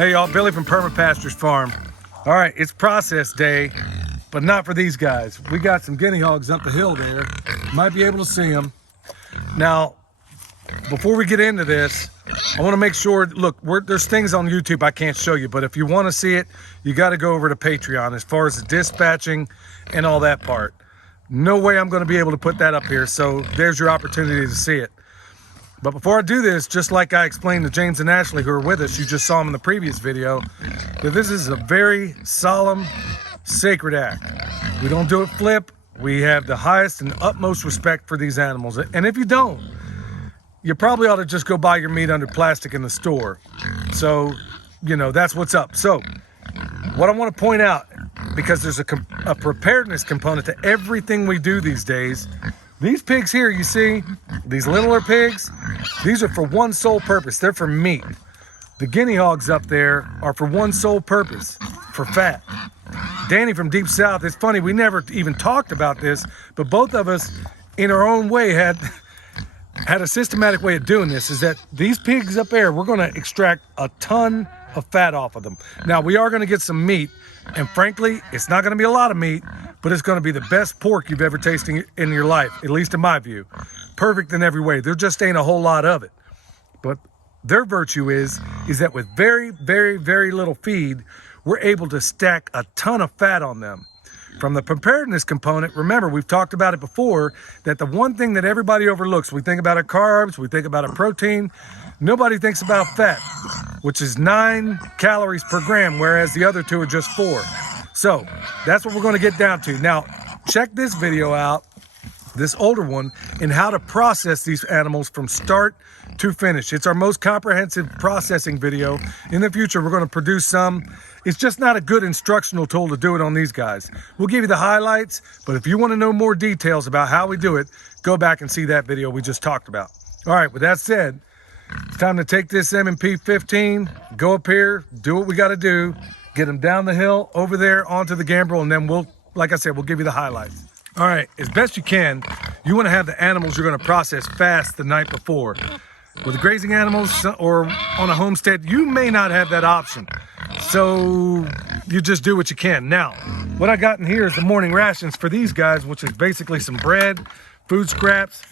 Hey y'all, Billy from Permapastures Farm. All right, it's process day, but not for these guys. We got some guinea hogs up the hill there. Might be able to see them. Now, before we get into this, I want to make sure, look, there's things on YouTube I can't show you, but if you want to see it, you got to go over to Patreon as far as the dispatching and all that part. No way I'm going to be able to put that up here, so there's your opportunity to see it. But before I do this, just like I explained to James and Ashley who are with us, you just saw them in the previous video, that this is a very solemn, sacred act. We don't do it flip. We have the highest and utmost respect for these animals. And if you don't, you probably ought to just go buy your meat under plastic in the store. So, you know, that's what's up. So, what I want to point out, because there's a preparedness component to everything we do these days. These pigs here, you see, these littler pigs, these are for one sole purpose. They're for meat. The guinea hogs up there are for one sole purpose, for fat. Danny from Deep South, it's funny, we never even talked about this, but both of us, in our own way, had a systematic way of doing this, is that these pigs up there, we're gonna extract a ton of fat off of them. Now, we are gonna get some meat, and frankly, it's not gonna be a lot of meat, but it's gonna be the best pork you've ever tasted in your life, at least in my view. Perfect in every way. There just ain't a whole lot of it. But their virtue is that with very, very, very little feed, we're able to stack a ton of fat on them. From the preparedness component, remember, we've talked about it before, that the one thing that everybody overlooks, we think about our carbs, we think about our protein, nobody thinks about fat, which is 9 calories per gram, whereas the other two are just 4. So that's what we're going to get down to. Now, check this video out, this older one, and how to process these animals from start to finish. It's our most comprehensive processing video. In the future, we're going to produce some. It's just not a good instructional tool to do it on these guys. We'll give you the highlights, but if you want to know more details about how we do it, go back and see that video we just talked about. All right, with that said, it's time to take this M&P 15, go up here, do what we got to do, get them down the hill, over there, onto the gambrel, and then we'll, like I said, we'll give you the highlights. All right, as best you can, you want to have the animals you're going to process fast the night before. With the grazing animals or on a homestead, you may not have that option. So you just do what you can. Now, what I got in here is the morning rations for these guys, which is basically some bread, food scraps.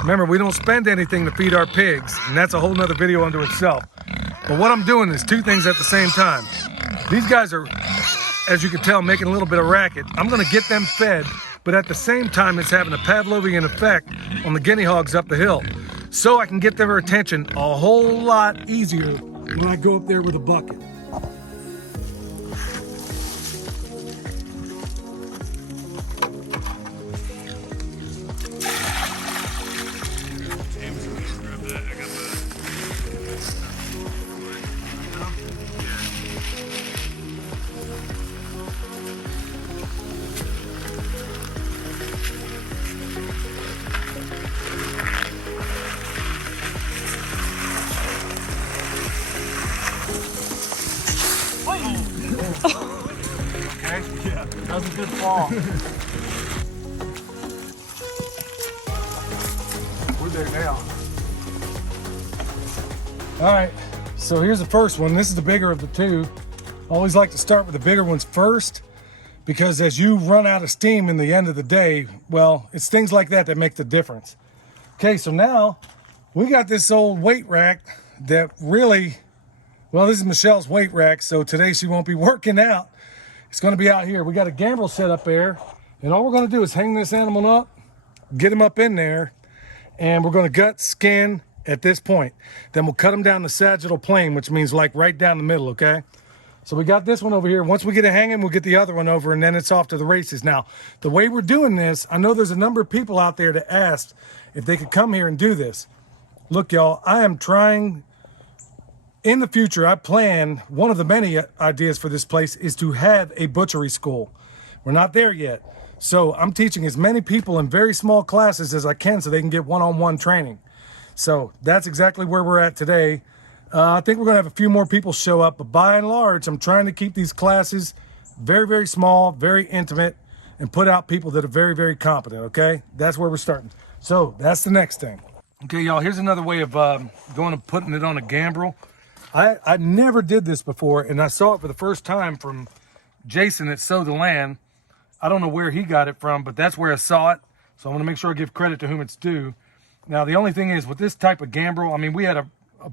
Remember, we don't spend anything to feed our pigs, and that's a whole nother video unto itself. But what I'm doing is 2 things at the same time. These guys are, as you can tell, making a little bit of racket. I'm gonna get them fed, but at the same time, it's having a Pavlovian effect on the guinea hogs up the hill. So I can get their attention a whole lot easier when I go up there with a bucket. Okay, yeah, that was a good fall. We're there now. All right, so here's the first one. This is the bigger of the two. I always like to start with the bigger ones first, because as you run out of steam in the end of the day, well, it's things like that that make the difference. Okay, so now we got this old weight rack that really, well, this is Michelle's weight rack, so today she won't be working out. It's gonna be out here. We got a gambrel set up there, and all we're gonna do is hang this animal up, get him up in there, and we're gonna gut, skin at this point. Then we'll cut him down the sagittal plane, which means like right down the middle, okay? So we got this one over here. Once we get it hanging, we'll get the other one over, and then it's off to the races. Now, the way we're doing this, I know there's a number of people out there that asked if they could come here and do this. Look, y'all, I am trying. In the future, I plan, one of the many ideas for this place is to have a butchery school. We're not there yet. So I'm teaching as many people in very small classes as I can so they can get one-on-one training. So that's exactly where we're at today. I think we're gonna have a few more people show up, but by and large, I'm trying to keep these classes very, very small, very intimate, and put out people that are very, very competent, okay? That's where we're starting. So that's the next thing. Okay, y'all, here's another way of going and putting it on a gambrel. I never did this before, and I saw it for the first time from Jason at Sow the Land. I don't know where he got it from, but that's where I saw it. So I'm going to make sure I give credit to whom it's due. Now, the only thing is with this type of gambrel, I mean, we had a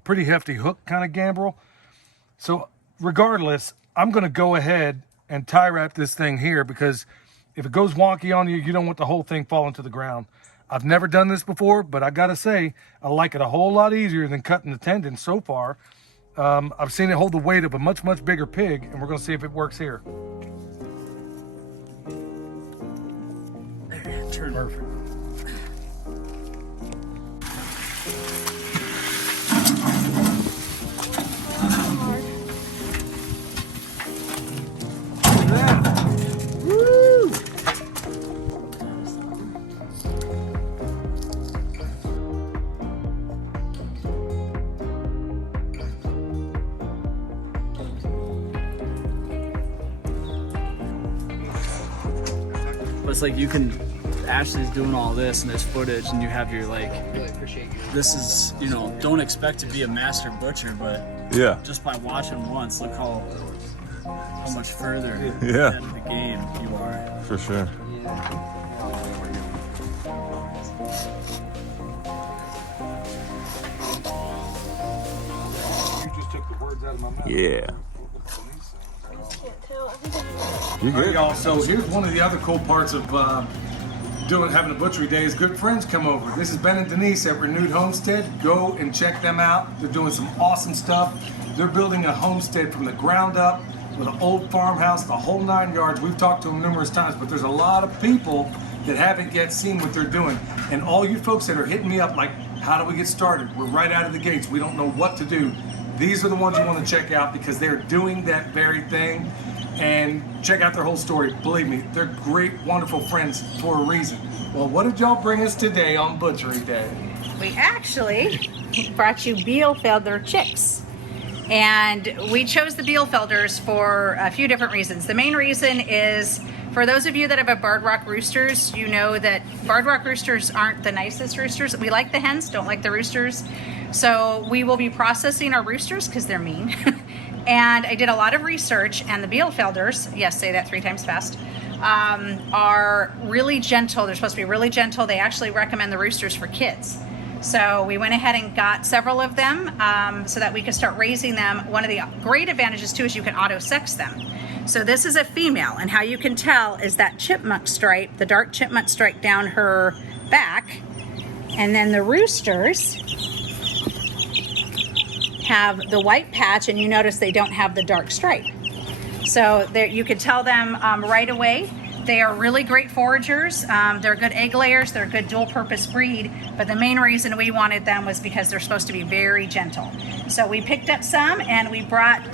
pretty hefty hook kind of gambrel. So regardless, I'm going to go ahead and tie wrap this thing here, because if it goes wonky on you, you don't want the whole thing falling to the ground. I've never done this before, but I got to say, I like it a whole lot easier than cutting the tendon so far. I've seen it hold the weight of a much, much bigger pig, and we're going to see if it works here. Turn. Perfect. It's like you can, Ashley's doing all this and there's footage and you have your like, Really appreciate you. this is, you know, don't expect to be a master butcher, but Yeah. just by watching once, look how much further Yeah. ahead of the game you are. For sure. You just took the words out of my mouth. Yeah. You All right, good? y'all. So here's one of the other cool parts of having a butchery day is good friends come over. This is Ben and Denise at Renewed Homestead. Go and check them out. They're doing some awesome stuff. They're building a homestead from the ground up with an old farmhouse, the whole 9 yards. We've talked to them numerous times, but there's a lot of people that haven't yet seen what they're doing. And all you folks that are hitting me up like, how do we get started? We're right out of the gates. We don't know what to do. These are the ones you want to check out because they're doing that very thing. And check out their whole story. Believe me, they're great, wonderful friends for a reason. Well, what did y'all bring us today on Butchery Day? We actually brought you Bielefelder chicks. And we chose the Bielefelders for a few different reasons. The main reason is, for those of you that have a Barred Rock roosters, you know that Barred Rock roosters aren't the nicest roosters. We like the hens, don't like the roosters. So we will be processing our roosters because they're mean. And I did a lot of research, and the Bielefelders, yes, say that 3 times fast, are really gentle. They're supposed to be really gentle. They actually recommend the roosters for kids. So we went ahead and got several of them so that we could start raising them. One of the great advantages too is you can auto-sex them. So this is a female, and how you can tell is that chipmunk stripe, the dark chipmunk stripe down her back. And then the roosters have the white patch, and you notice they don't have the dark stripe. So there, you could tell them right away. They are really great foragers. They're good egg layers. They're a good dual-purpose breed. But the main reason we wanted them was because they're supposed to be very gentle. So we picked up some, and we brought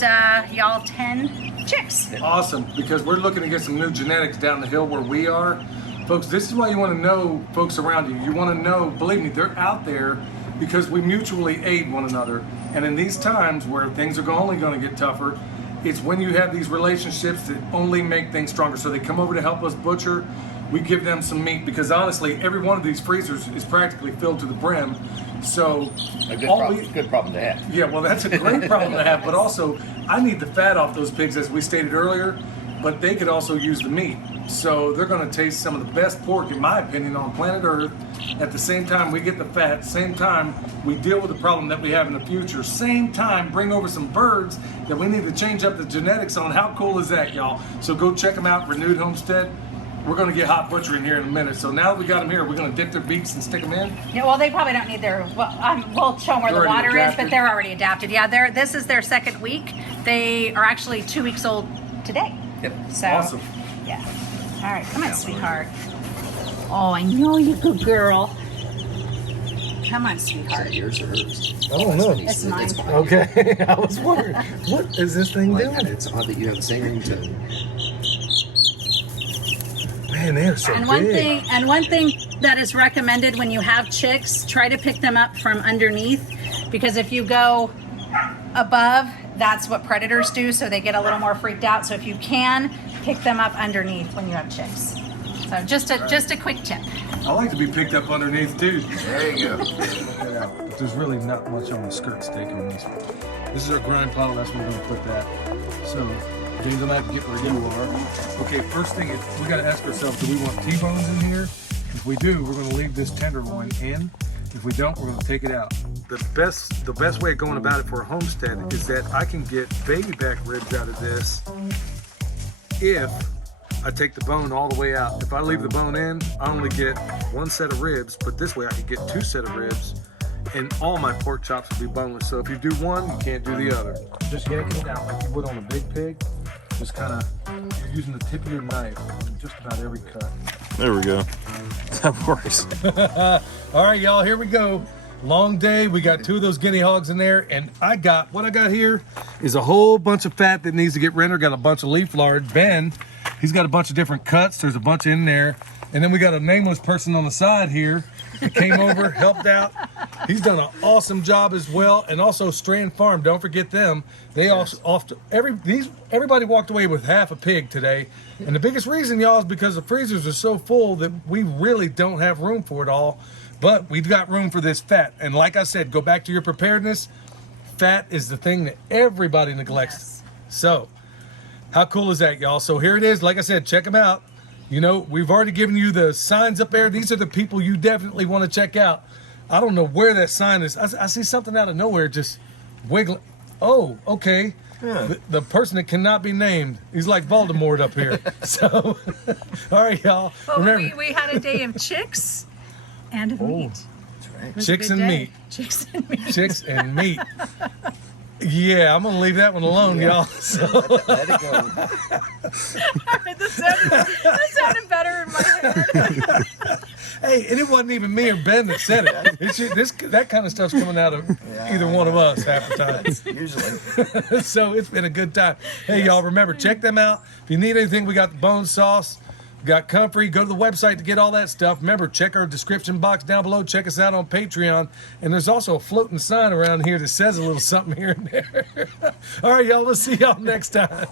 y'all 10 chicks. Awesome, because we're looking to get some new genetics down the hill where we are. Folks, this is why you want to know folks around you. You want to know, believe me, they're out there because we mutually aid one another. And in these times where things are only going to get tougher, it's when you have these relationships that only make things stronger. So they come over to help us butcher. We give them some meat because honestly, every one of these freezers is practically filled to the brim. So A good problem to have. yeah, well, that's a great problem to have. But also, I need the fat off those pigs, as we stated earlier. But they could also use the meat. So they're going to taste some of the best pork, in my opinion, on planet Earth. At the same time, we get the fat. Same time, we deal with the problem that we have in the future. Same time, bring over some birds that we need to change up the genetics on. How cool is that, y'all? So go check them out, Renewed Homestead. We're going to get hot butchering here in a minute. So now that we got them here, we're going to dip their beaks and stick them in. Yeah, well, they probably don't need their. Well, we'll show them where They're the already water is, adapted? but they're already adapted. Yeah, this is their second week. They are actually 2 weeks old today. Yep. So, Awesome. yeah. All right, come on, sweetheart. Oh, I know you, good girl. Come on, sweetheart. Yours or hers? I don't know. It's mine. Okay, I was wondering, what is this thing doing? It's odd that you have the same ringtone. Man, they're so And big. one thing that is recommended when you have chicks, try to pick them up from underneath, because if you go above, that's what predators do, so they get a little more freaked out. So if you can, pick them up underneath when you have chicks. So just a quick tip. I like to be picked up underneath too. There you go. But there's really not much on the skirt steak on these. This is our grind pile. That's where we're gonna put that. So James, I'm gonna have to get where you are. Okay, first thing is we gotta ask ourselves: do we want T-bones in here? If we do, we're gonna leave this tenderloin in. If we don't, we're gonna take it out. The best way of going about it for a homestead is that I can get baby back ribs out of this if I take the bone all the way out. If I leave the bone in, I only get one set of ribs, but this way I can get two set of ribs, and all my pork chops will be boneless. So if you do one, you can't do the other. Just yanking it out like you would on a big pig. Just kind of, you're using the tip of your knife on just about every cut. There we go. That works. All right, y'all, here we go. Long day. We got 2 of those guinea hogs in there, and what I got here is a whole bunch of fat that needs to get rendered. Got a bunch of leaf lard. Ben, he's got a bunch of different cuts. There's a bunch in there. And then we got a nameless person on the side here that came over, helped out. He's done an awesome job as well. And also Strand Farm, don't forget them. They everybody walked away with half a pig today. And the biggest reason, y'all, is because the freezers are so full that we really don't have room for it all. But we've got room for this fat. And like I said, go back to your preparedness. Fat is the thing that everybody neglects. Yes. So how cool is that, y'all? So here it is. Like I said, check them out. You know, we've already given you the signs up there. These are the people you definitely want to check out. I don't know where that sign is. I see something out of nowhere just wiggling. Oh, okay. Yeah. The person that cannot be named. He's like Voldemort up here. So, all right, y'all. Well, Remember, we had a day of chicks and of meat. It was a chicks good and day. meat. Chicks and meat. Chicks and meat. Yeah, I'm gonna leave that one alone, y'all. So, Let it go. that sounded better in my head. hey, and it wasn't even me or Ben that said it. That kind of stuff's coming out of either one of us half the time. Usually. So it's been a good time. Hey, y'all, remember, check them out. If you need anything, we got the bone sauce, we got comfrey. Go to the website to get all that stuff. Remember, check our description box down below. Check us out on Patreon. And there's also a floating sign around here that says a little something here and there. All right, y'all, we'll see y'all next time.